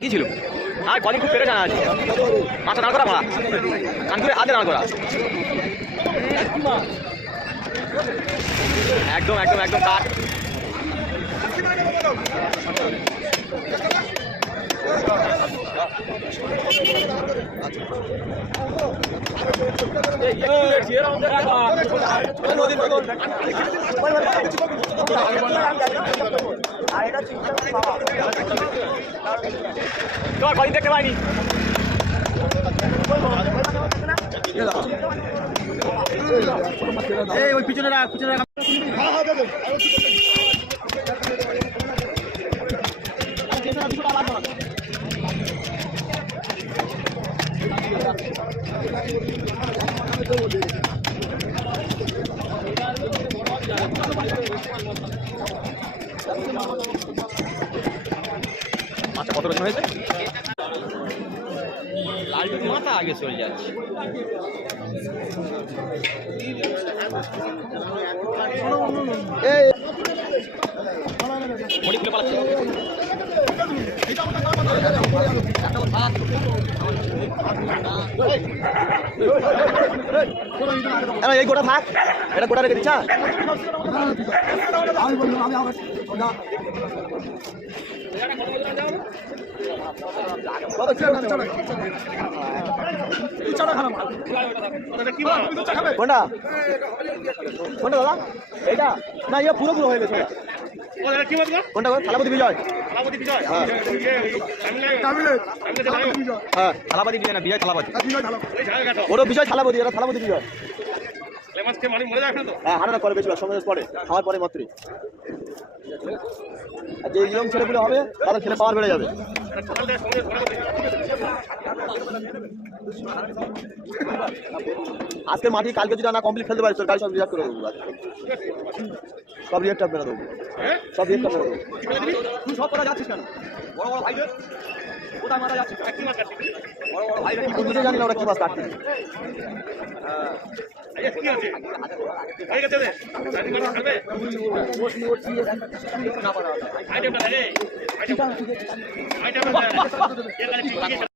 কি ছিল are calling খুব পেরে জানা আছে মাথা দাঁড় করা ভাড়া কান করে হাতে দাঁড় করা একদম একদম একদম কাট কলিং দেখতে পাইনি ওই পিছনে রাখ পিছনে রাখ আচ্ছা কত রকম হয়েছে লালটুর মাথা আগে চলে যাচ্ছে এই গোটা থাক এটা গোটা রেখে দিচ্ছা কোনটা কোনটা দাদা এইটা না ইয়ে পুরো পুরো হয়ে গেছে কোনটা থালাপতি বিজয় হ্যাঁ থালাপতি বিজয় না বিজয় থালাপতি ওরও বিজয় থালাপতি এরা থালাপতি বিজয় হ্যাঁ হারাটা করে বেশি সঙ্গে পরে খাওয়ার পরে মাত্রই আর যে নিয়ম ছেলেগুলো হবে তাদের ছেলে পাওয়ার বেড়ে যাবে আজকে মাটি কালকে যদি না কমপ্লিট খেলতে পারিস তোর গাড়ি সব রিয়াক্ট করে দেবো সব রিয়াক্ট মেরে দেবো সব রিয়াক্ট মেরে দেবো তুই সব কথা যাচ্ছিস কেন বড় বড় ভাইদের কোথায় মারা যাচ্ছিস বড় বড় ভাইরা কি বুঝতে জানি না ওরা কি মাছ কাটছে না